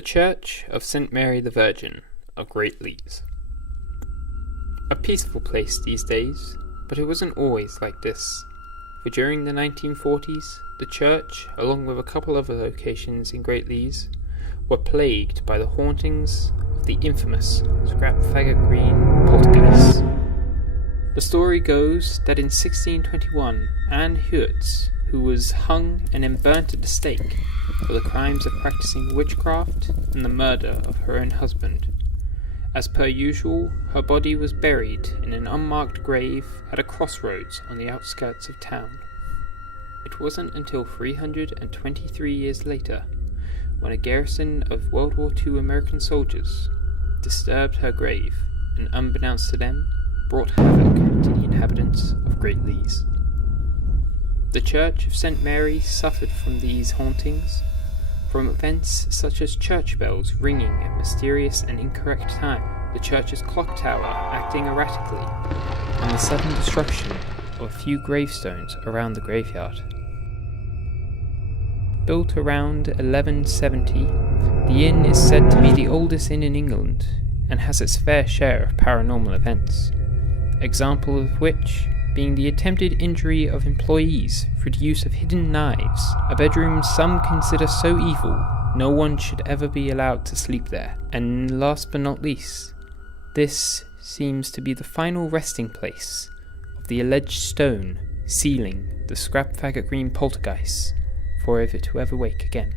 The Church of St. Mary the Virgin of Great Lees. A peaceful place these days, but it wasn't always like this, for during the 1940s, the church, along with a couple other locations in Great Lees, were plagued by the hauntings of the infamous Scrap Faggot Green poltergeist. The story goes that in 1621, Anne Hewitt, who was hung and then burnt at the stake for the crimes of practicing witchcraft and the murder of her own husband. As per usual, her body was buried in an unmarked grave at a crossroads on the outskirts of town. It wasn't until 323 years later, when a garrison of World War II American soldiers disturbed her grave and, unbeknownst to them, brought havoc to the inhabitants of Great Lees. The Church of St. Mary suffered from these hauntings, from events such as church bells ringing at mysterious and incorrect times, the church's clock tower acting erratically, and the sudden destruction of a few gravestones around the graveyard. Built around 1170, the inn is said to be the oldest inn in England and has its fair share of paranormal events, example of which being the attempted injury of employees through the use of hidden knives, a bedroom some consider so evil no one should ever be allowed to sleep there. And last but not least, this seems to be the final resting place of the alleged stone sealing the Scrap Faggot Green poltergeist for it to ever wake again.